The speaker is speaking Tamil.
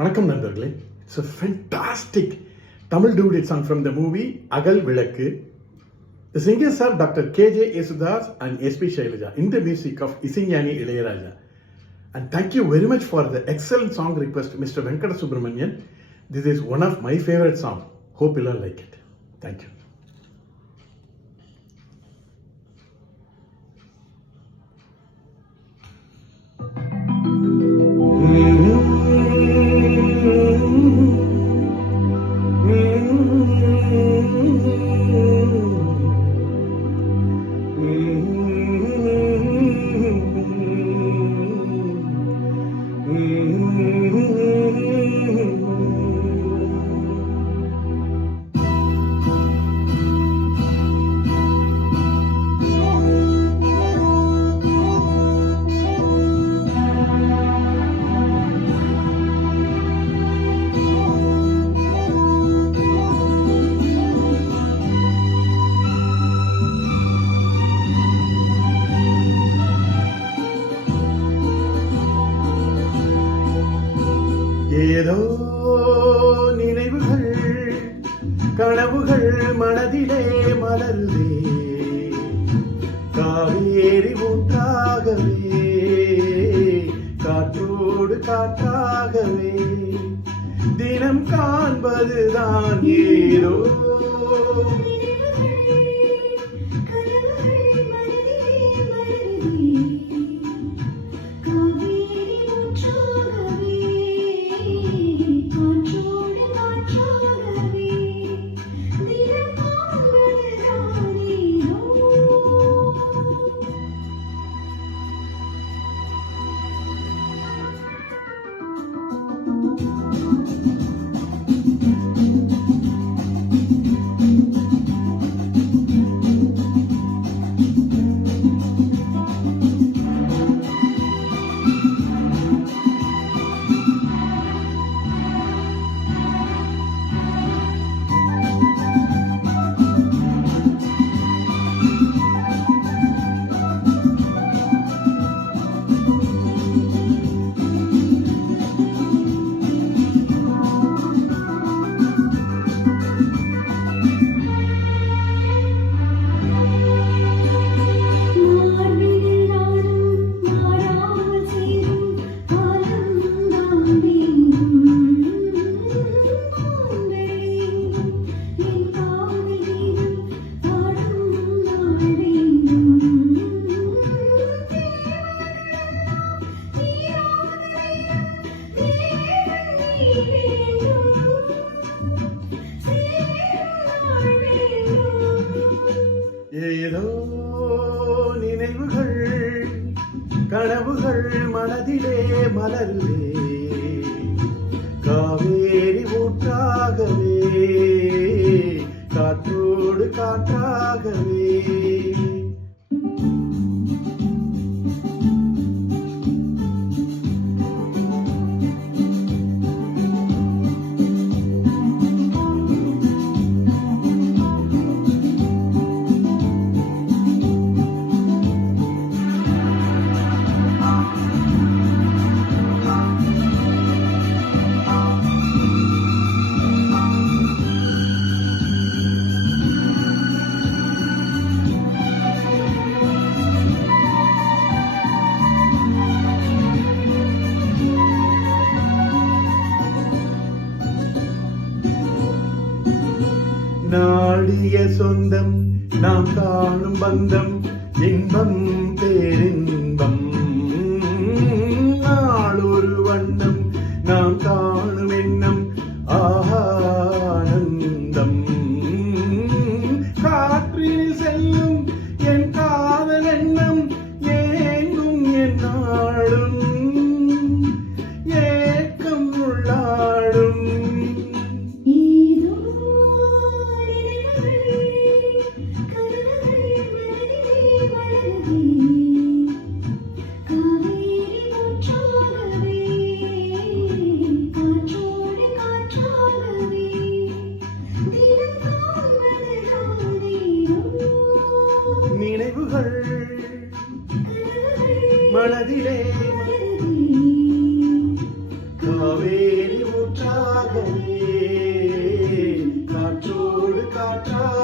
வணக்கம் நண்பர்களே. It's a fantastic Tamil duet song from the movie Agal Vilakku. The singers are Dr. K.J. Yesudas and S.P. Shailaja in the music of Isignani Ilayaraja. And thank you very much for the excellent song request, Mr. Venkata Subramanian. This is one of my favorite songs. Hope you all like it. Thank you. ஏதோ நினைவுகள் கனவுகள் மனதிலே மலருதே, காவேரி ஊற்றாகவே காற்றோடு காற்றாகவே தினம் காண்பதுதான் ஏதோ ஏதோ நினைவுகள் கனவுகள் மனதிலே மலருதே, காவேரி ஊற்றாகவே காற்றோடு காற்றாகவே நாடிய சொந்தம் நாம் காணும் பந்தம் இன்பம் பேரின்பம், நாளொரு வண்ணம் நாம் காணும் எண்ணம் ஆனந்தம், காற்றில் செல்லும் என் காதல் எண்ணம் ஏங்கும் என் நாளும் ஏக்கம் உள்ளாடும். நினைவுகள் மனதிலே காவேரி காற்றா